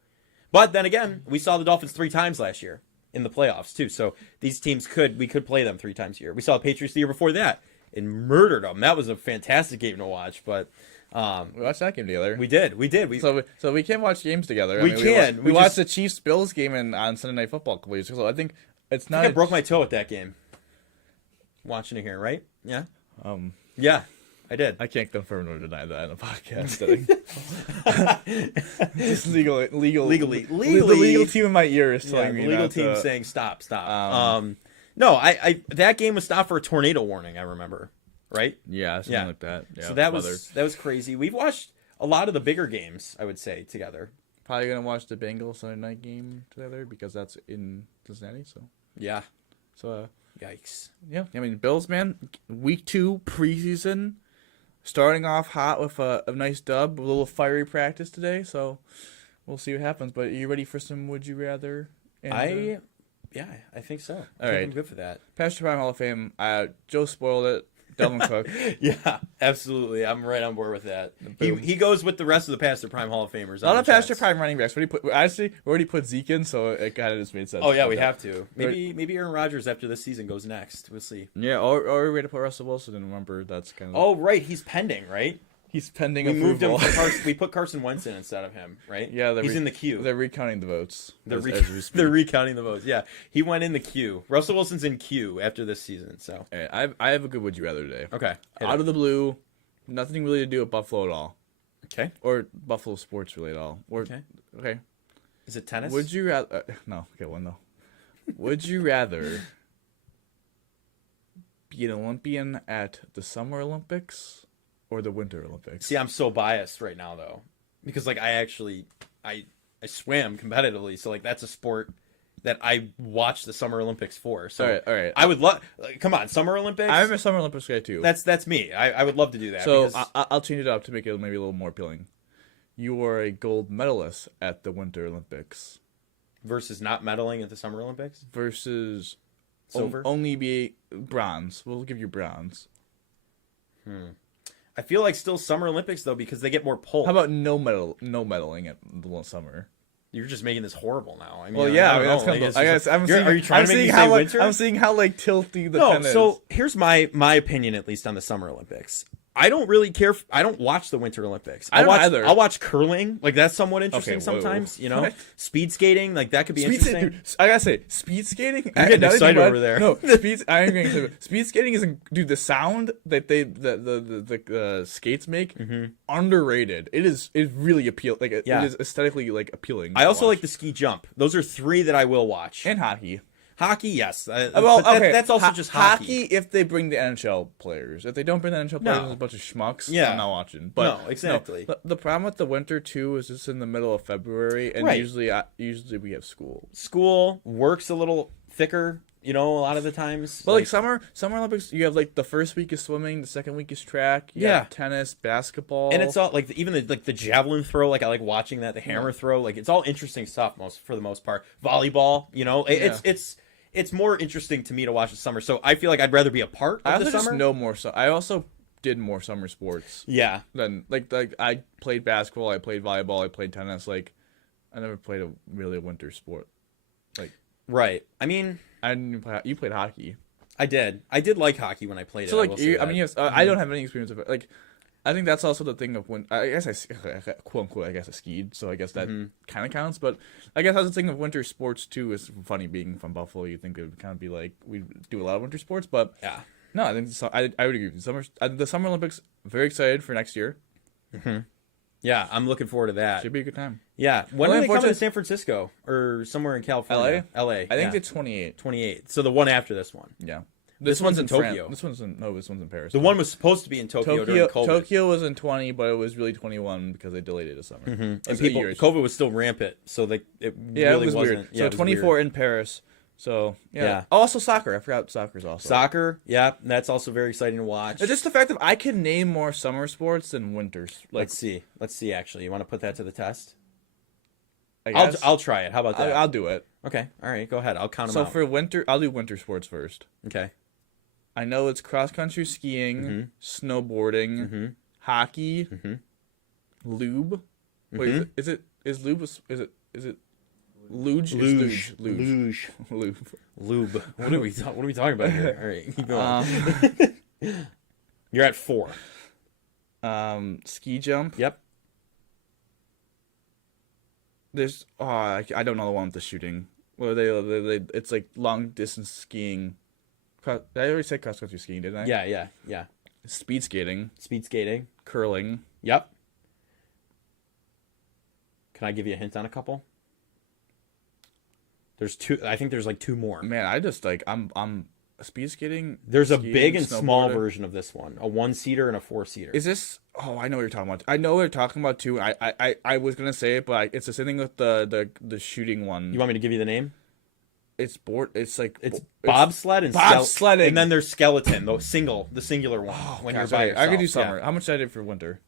But then again, we saw the Dolphins 3 times last year in the playoffs too. So these teams we could play them 3 times a year. We saw the Patriots the year before that and murdered them. That was a fantastic game to watch. But we watched that game together. We did. So we can watch games together. We watched the Chiefs Bills game on Sunday Night Football a couple years ago. So I think it's not. I broke my toe at that game. Watching it here, right? Yeah. Yeah. I did. I can't confirm or deny that in a podcast setting. Just legally. The legal team in my ear is telling me. The legal team saying stop. No, that game was stopped for a tornado warning. I remember, right? Yeah, something like that. Yeah, so that was crazy. We've watched a lot of the bigger games, I would say, together. Probably gonna watch the Bengals Sunday night game together because that's in Cincinnati. So yeah. So yikes. Yeah, I mean Bills, man. Week 2 preseason. Starting off hot with a nice dub, a little fiery practice today, so we'll see what happens. But are you ready for some Would You Rather? I think so. All right. I'm good for that. Past Prime Hall of Fame, Joe spoiled it. Delvin Cook. Yeah, absolutely. I'm right on board with that. He goes with the rest of the Pastor Prime Hall of Famers. A lot of Pastor Prime running backs. We already put Zeke in, so it kind of just made sense. Oh yeah, we have to. Maybe Aaron Rodgers after this season goes next. We'll see. Yeah, or we're ready to put Russell Wilson in. Remember, that's kind of. Oh right, he's pending, right? He's pending we approval. Moved him we put Carson Wentz in instead of him, right? Yeah, he's in the queue. They're recounting the votes. They're recounting the votes. Yeah, he went in the queue. Russell Wilson's in queue after this season. So right, I have a good Would You Rather today. Okay, out of the blue, nothing really to do with Buffalo at all. Okay, or Buffalo sports really at all. Okay. Is it tennis? Would you rather? No, get one though. Would you rather be an Olympian at the Summer Olympics or the Winter Olympics? See, I'm so biased right now though, because like I swam competitively, so like that's a sport that I watch the Summer Olympics for. So all right. I would love. Come on, Summer Olympics. I'm a Summer Olympics guy too. That's me. I would love to do that. So I'll change it up to make it maybe a little more appealing. You are a gold medalist at the Winter Olympics versus not medaling at the Summer Olympics versus silver. Only be bronze. We'll give you bronze. I feel like still Summer Olympics though because they get more pull. How about no medaling at the summer? You're just making this horrible now. I mean, well, yeah, that's kind of. Are you trying to make me say winter? I'm seeing how tilty the pen is. So here's my opinion, at least on the Summer Olympics. I don't really care. I don't watch the Winter Olympics. I don't either. I'll watch curling. Like that's somewhat interesting Okay, sometimes. You know, speed skating. Like that could be interesting. Dude, I gotta say, speed skating. I'm getting excited over there. No, speed skating is dude. The sound that the skates make underrated. It really appeal. Like it is aesthetically like appealing. I also like the ski jump. Those are 3 that I will watch. And hockey. Hockey, yes. That's also just hockey. Hockey, if they bring the NHL players. If they don't bring the NHL players, it's a bunch of schmucks. Yeah. I'm not watching. But no, exactly. The problem with the winter too is it's in the middle of February, and usually we have school. School works a little thicker. You know, a lot of the times. But like Summer Olympics, you have like the first week is swimming, the second week is track. You have tennis, basketball, and it's all like even the javelin throw. Like I like watching that. The hammer throw. Like it's all interesting stuff. For the most part, volleyball. You know, it's more interesting to me to watch the summer. So I feel like I'd rather be a part of the summer. Just know more. I also did more summer sports. Yeah. Than like I played basketball, I played volleyball, I played tennis. Like I never played a winter sport. Like right. I mean. You played hockey. I did like hockey when I played So it. like, I yes, I don't have any experience of it. Like, I think that's also the thing of when I guess quote unquote I guess I skied, so I guess that kind of counts. But I guess that's the thing of winter sports too. Is funny being from Buffalo. You think it would kind of be like we do a lot of winter sports, but yeah. no, I think I would agree with you. The Summer Olympics. Very excited for next year. Yeah, I'm looking forward to that. Should be a good time. Yeah. When are they coming to unfortunately- San Francisco or somewhere in California? LA. I think it's 28. 28. So the one after this one. Yeah. This one's in France. Tokyo. This one's in Paris. The one was supposed to be in Tokyo during COVID. Tokyo was in 20, but it was really people, And COVID was still rampant, so it really was wasn't. weird. Yeah, So it was 24 weird. in Paris. So yeah. Yeah. Oh, also soccer. I forgot soccer's also. Soccer, yeah, that's also very exciting to watch. It's just the fact that I can name more summer sports than winters. Like, Let's see. Actually, you want to put that to the test? I guess. I'll try it. How about that? I'll do it. Okay, all right, go ahead. I'll count them So out. for winter, I'll do winter sports first. Okay. I know it's cross country skiing, snowboarding, hockey, lube. Wait, is it luge? Luge. Luge. Lube. What are we talking about here? All right, keep going. You're at 4. Ski jump. Yep. There's I don't know the one with the shooting. Well, they it's like long distance skiing. Did I already say cross country skiing? Didn't I? Yeah. Speed skating, Speed skating. curling. Yep. Can I give you a hint on a couple? There's 2. I think there's like 2 more. Man, I just like I'm speed skating. There's a skiing, big and small snowboarding. version of this one. A 1-seater and a 4-seater. Is this? Oh, I know what you're talking about. I know what you're talking about too. I was gonna say it, but it's the same thing with the shooting one. You want me to give you the name? It's board. It's like It's bobsled and bobsledding. and then there's skeleton, the singular one. When you're by yourself. I could do summer. How much did I do for winter?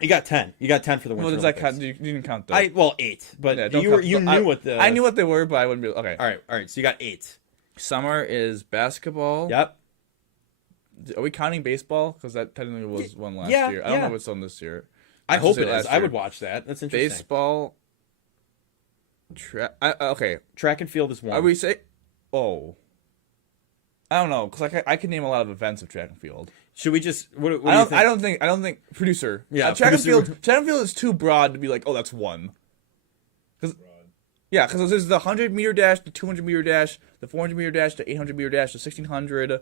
You got 10. You got 10 for the winter. Well, does that Olympics. count? You didn't count those. 8, but Yeah, don't you count- knew what the. I knew what they were, but I wouldn't be okay. All right. So you got 8. Summer is basketball. Yep. Are we counting baseball? Because that technically was one last yeah, year. I don't yeah. know what's on this year. I hope it is. last I year. would watch that. That's interesting. Baseball. Okay. Track and field is 1. Are we say? Oh. I don't know, because I can name a lot of events of track and field. Should we just? What do you think? I don't think producer. Yeah, track producer. and field. Track and field is too broad to be like, oh, that's one. Because there's the 100-meter dash, the 200-meter dash, the 400-meter dash, the 800-meter dash, the 1600.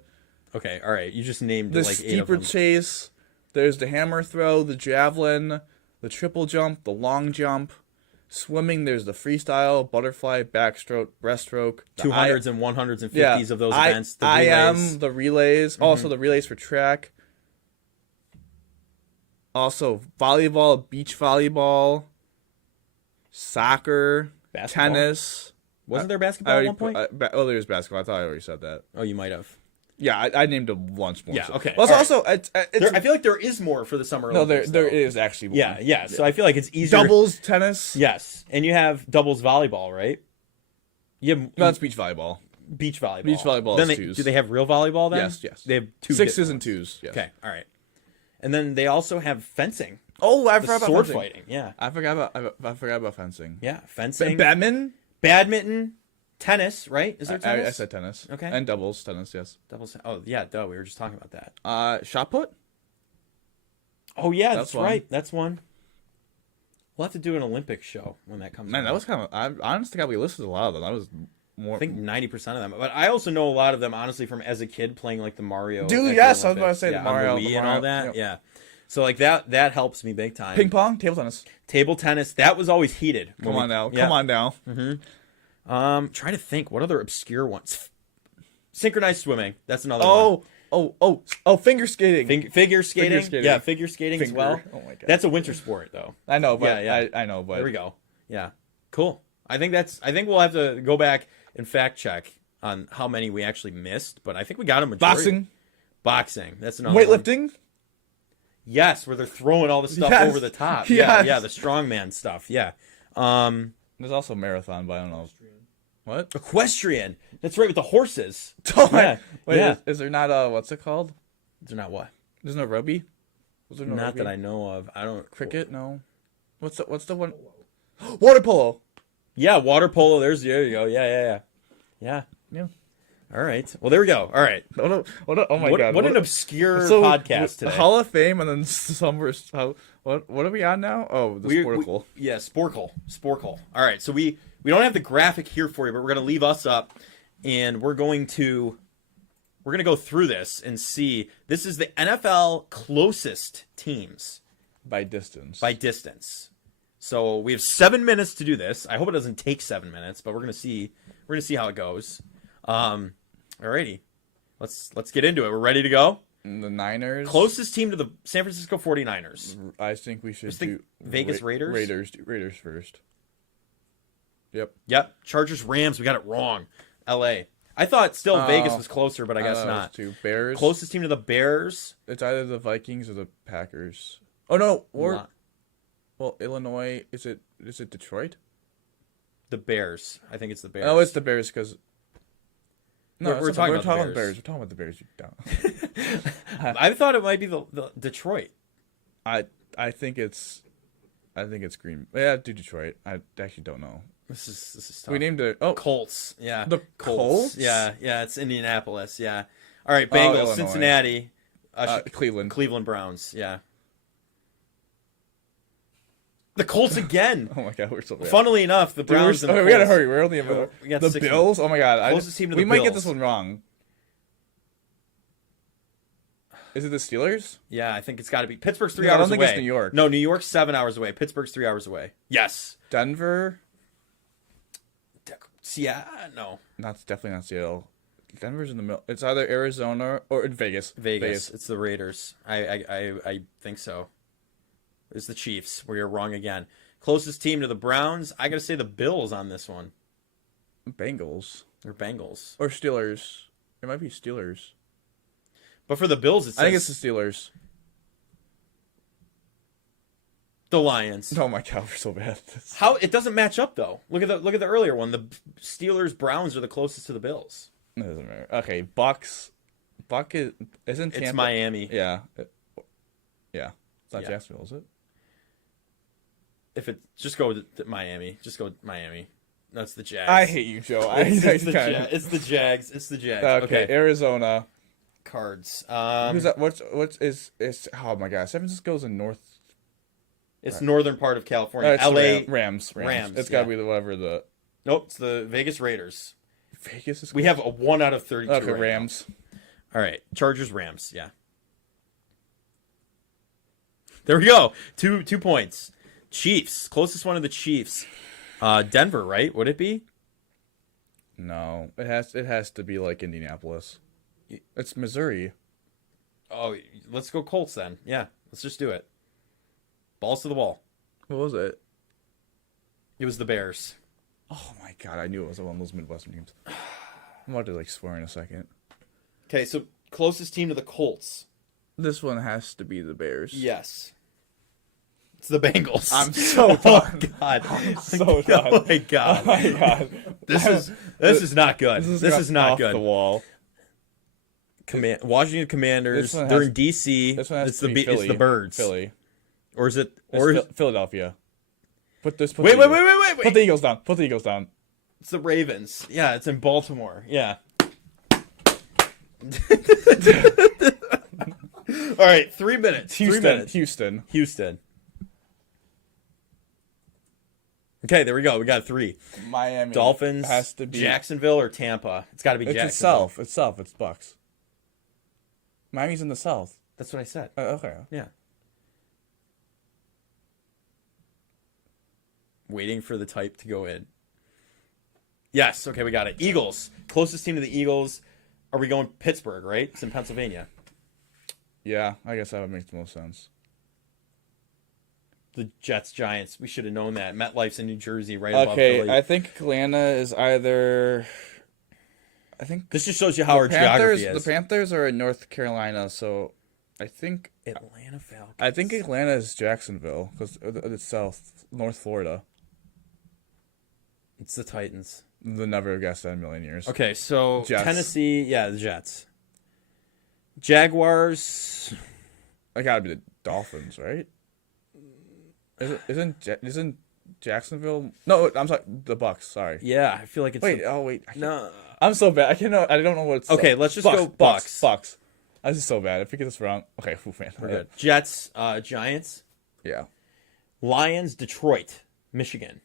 Okay. All right. You just named The like 8 of them. steeplechase. There's the hammer throw, the javelin, the triple jump, the long jump. Swimming, there's the freestyle, butterfly, backstroke, breaststroke. 200s and 100s and 50s of those events. The I relays. am the relays. Also, the relays for track. Also, volleyball, beach volleyball, soccer, Basketball? Tennis. Wasn't there basketball at one point? There's basketball. I thought I already said that. Oh, you might have. Yeah, I named a bunch more. Yeah, so. okay. Well, it's All right. also it's I feel like there is more for the summer no, Olympics. there though. is actually more. Yeah. So I feel like it's easier. Doubles tennis. Yes, and you have doubles volleyball, right? You have No, that's beach volleyball. beach volleyball. Beach volleyball Then is do 2s. they have real volleyball then? Yes. They have 2 Sixes different and ones. 2s. Yes. Okay, all right. And then they also have fencing. Oh, I The forgot about sword fencing. fighting. Yeah. I forgot about fencing. Yeah, fencing. Badminton. Tennis, right? Is there tennis? I said tennis. Okay. And doubles tennis. Yes. Doubles. Oh, yeah, duh. We were just talking about that. Shot put. Oh, yeah, That's that's one. right. That's one. We'll have to do an Olympic show when that comes Man, out. that was kind of. I honestly think we listed a lot of them. That was more. I think 90% of them. But I also know a lot of them, honestly, from as a kid playing like the Mario. Dude, at the yes, I was about to Olympics. say the on Mario, Wii the and all Mario, that. yep. Yeah. So like that helps me big time. Ping pong, table tennis. Table tennis, that was always heated. Come on now. Come on now. Trying to think, what other obscure ones? Synchronized swimming. That's another one. Oh, figure skating. Figure skating. Figure skating. Yeah, figger skating as well. Oh my god. That's a winter sport though. I know, but Yeah. I know, but There we go. Yeah. Cool. I think we'll have to go back and fact check on how many we actually missed, but I think we got a majority. Boxing. That's another one. weightlifting. Yes, where they're throwing all the stuff Yes. over the top. Yes. Yeah, the strongman stuff. Yeah. There's also marathon, but I don't know. What? Equestrian. That's right, with the horses. Oh my. Yeah. Wait, Yeah. is there not what's it called? They're not what? There's no rugby. Was there no Not rugby? that I know of. I don't. Cricket? No. What's the one? Water polo. Yeah, water polo. There you go. Yeah. Yeah. All right. Well, there we go. All right. Oh my god! What an obscure So, podcast today. Hall of Fame, and then some were what are we on now? Oh, the Sporkle. Yeah, Sporkle. All right. So we don't have the graphic here for you, but we're gonna leave us up, and we're gonna go through this and see. This is the NFL closest teams By distance. So we have 7 minutes to do this. I hope it doesn't take 7 minutes, but we're gonna see. We're gonna see how it goes. Alrighty. Let's get into it. We're ready to go. The Niners. Closest team to the San Francisco 49ers. I think we should do Vegas Raiders. Raiders first. Yep. Chargers Rams. We got it wrong. LA. I thought still Vegas was closer, but I guess not. Bears. Closest team to the Bears. It's either the Vikings or the Packers. Oh no, well, Illinois. Is it Detroit? The Bears. I think it's the Bears. Oh, it's the Bears because. No, we're talking about the Bears. We're talking about the Bears. You don't. I thought it might be the Detroit. I think it's Green. Yeah, do Detroit. I actually don't know. This is tough. We named it. Colts. Yeah, the Colts. Yeah, it's Indianapolis. Yeah. All right, Bengals, Cincinnati, Cleveland Browns. Yeah. The Colts again. Oh my god, we're so bad. Funnily enough, the Browns. We gotta hurry. We're only about we got the 6 Bills. minutes. Oh my god, Closest team to we the might Bills. get this one wrong. Is it the Steelers? Yeah, I think it's got to be. Pittsburgh's 3 No, hours away. I don't think it's New York. No, New York's 7 hours away. Pittsburgh's 3 hours away. Yes. Denver? Yeah, no. Definitely not Seattle. Denver's in the middle. It's either Arizona or Vegas. Vegas. It's the Raiders. I think so. It's the Chiefs, where you're wrong again. Closest team to the Browns, I got to say the Bills on this one. Bengals. Or Bengals. Or Steelers. It might be Steelers. But for the Bills, I think it's the Steelers. The Lions. Oh my god, we're so bad. How it doesn't match up though. Look at the earlier one. The Steelers Browns are the closest to the Bills. It doesn't matter. Okay, Bucks. Isn't Tampa? It's Miami. Yeah. Yeah. It's not Jacksonville, is it? If it just go to Miami, just go Miami. That's the Jags. I hate you, Joe. It's the Jags. It's the Jags. Okay, Arizona. Cards. Who's that? What's oh my god, San Francisco's in north. It's northern part of California. LA Rams. It's gotta be whatever the. Nope, it's the Vegas Raiders. Vegas is. We have a 1 out of 32. Okay, right Rams. Now. All right, Chargers Rams. Yeah. There we go. 2 points. Chiefs. Closest one of the Chiefs. Denver, right? Would it be? No, it has to be like Indianapolis. It's Missouri. Oh, let's go Colts then. Yeah, let's just do it. Balls to the wall. What was it? It was the Bears. Oh my god, I knew it was one of those Midwestern teams. I'm about to swear in a second. Okay, so closest team to the Colts. This one has to be the Bears. Yes. It's the Bengals. I'm so done. Oh god. I'm so done. Oh my god. Oh my god. This is not good. This is not off good. The wall. Washington Commanders. They're in DC. This one has it's to be Philly. It's the Birds. Philly. Or is it? Philadelphia? Wait. Put the Eagles down. Put the Eagles down. It's the Ravens. Yeah, it's in Baltimore. Yeah. All right, 3 minutes. Houston. Okay, there we go. We got 3. Miami. Dolphins. Has to be Jacksonville or Tampa. It's got to be Jacksonville. It's It's Bucks. Miami's in the South. That's what I said. Okay. Yeah. Waiting for the type to go in. Yes. Okay, we got it. Eagles. Closest team to the Eagles. Are we going Pittsburgh, right? It's in Pennsylvania. Yeah, I guess that would make the most sense. The Jets, Giants. We should have known that. MetLife's in New Jersey, right above Philly. I think Atlanta is either... This just shows you how our geography is. The Panthers are in North Carolina, so I think... Atlanta Falcons. I think Atlanta is Jacksonville, because it's North Florida. It's the Titans. They'll never have guessed that in a million years. Okay, so Jets. Tennessee, the Jets. Jaguars. That gotta be the Dolphins, right? Isn't Jacksonville? No, I'm sorry, the Bucks. Sorry. Yeah, I feel like it's. Wait. No. I'm so bad. I don't know what it's. Okay, let's just go Bucks. Bucks. This is so bad. If we get this wrong, okay, man. We're good. Jets, Giants. Yeah. Lions, Detroit, Michigan.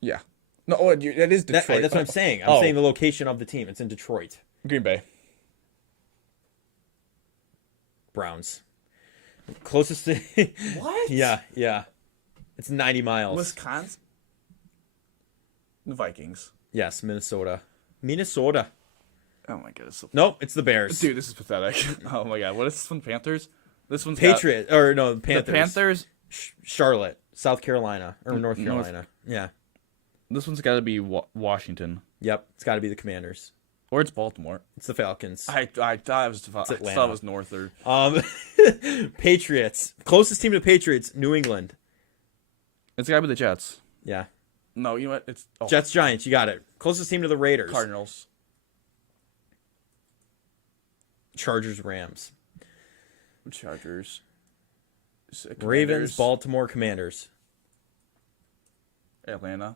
Yeah. No, that is Detroit. That's what I'm saying. I'm saying the location of the team. It's in Detroit. Green Bay. Browns. Closest to... What? Yeah. It's 90 miles. Wisconsin. The Vikings. Yes, Minnesota. Oh my god. Nope, it's the Bears. Dude, this is pathetic. Oh my god. What is this one? Panthers? This one's Panthers. The Panthers. Charlotte, South Carolina, or North Carolina. Yeah. This one's got to be Washington. Yep, it's got to be the Commanders. Or it's Baltimore. It's the Falcons. I thought it was North or Patriots. Closest team to Patriots, New England. It's got to be the Jets. Yeah. No, you know what? It's Jets, Giants. You got it. Closest team to the Raiders. Cardinals. Chargers, Rams. Chargers. Ravens, Baltimore, Commanders. Atlanta.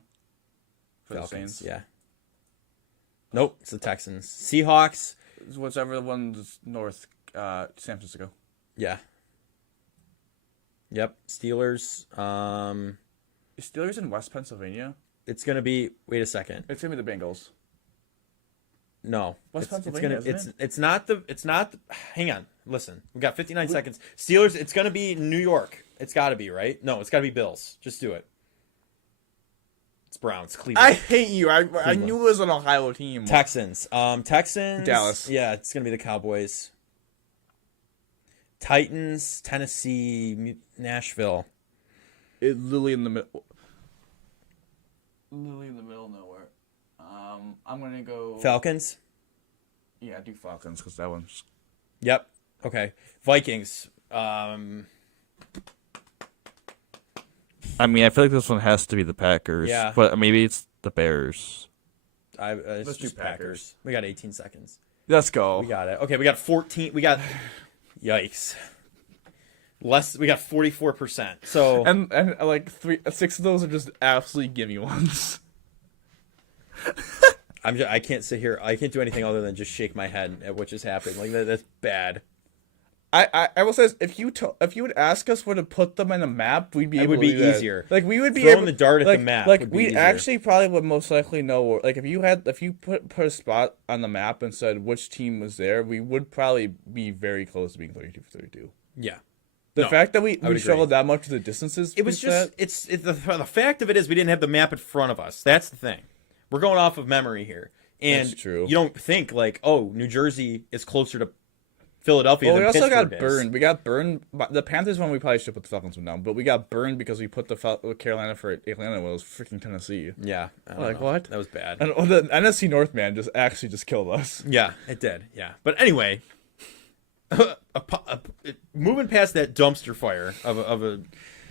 For Falcons. the Saints. Yeah. Nope, it's the Texans. Seahawks. Whatever the one's north, San Francisco. Yeah. Yep. Steelers. Steelers in West Pennsylvania. It's gonna be. Wait a second. It's gonna be the Bengals. No. West Pennsylvania. It's not the. Hang on. Listen. We got 59 seconds. Steelers. It's gonna be New York. It's got to be right. No, it's got to be Bills. Just do it. It's Browns. Cleveland. I hate you. I knew it was an Ohio team. Texans. Texans. Dallas. Yeah, it's gonna be the Cowboys. Titans. Tennessee. Nashville. It's literally in the middle. Literally in the middle of nowhere. I'm gonna go Falcons. Yeah, do Falcons because that one's. Yep. Okay. Vikings. I mean, I feel like this one has to be the Packers. Yeah. But maybe it's the Bears. Let's Let's do do Packers. Packers. We got 18 seconds. Let's go. We got it. Okay, we got 14. We got. Yikes. We got 44%. So. And like 6 of those are just absolutely gimme ones. I can't sit here. I can't do anything other than just shake my head at what just happened. Like that's bad. I will say this, if you would ask us where to put them in a map, we'd be able to do that. It would be easier. Like we would be throwing able the dart at the map. Like would be we easier. actually probably would most likely know. Like if you put a spot on the map and said which team was there, we would probably be very close to being 32 for 32. Yeah. The fact that we agree. struggled that much with the distances. It was just the fact of it is we didn't have the map in front of us. That's the thing. We're going off of memory here, and That's true. You don't think like, oh, New Jersey is closer to Philadelphia. Well, than we also Pittsburgh got is. burned. We got burned. The Panthers one we probably should put the Falcons one down, but we got burned because we put the Carolina for Atlanta. Well, it was freaking Tennessee. Yeah. I don't Like know. what? That was bad. And the NFC North man just killed us. Yeah, it did. Yeah, but anyway, moving past that dumpster fire of a.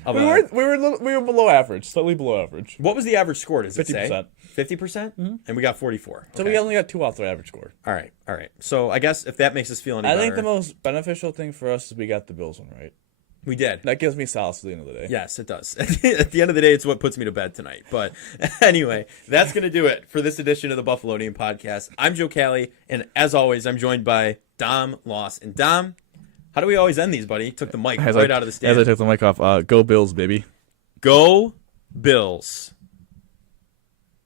We were below average, slightly below average. What was the average score? Does it 50%. say 50%? And we got 44. So Okay. we only got 2 off the average score. All right. So I guess if that makes us feel any better, I think the most beneficial thing for us is we got the Bills one right. we did. That gives me solace at the end of the day. Yes, it does. At the end of the day, it's what puts me to bed tonight. But anyway, that's going to do it for this edition of the Buffalonian podcast. I'm Joe Callie, and as always, I'm joined by Dom Loss. And Dom, how do we always end these, buddy? Took the mic right out of the stand. As I took the mic off, go Bills, baby. Go Bills.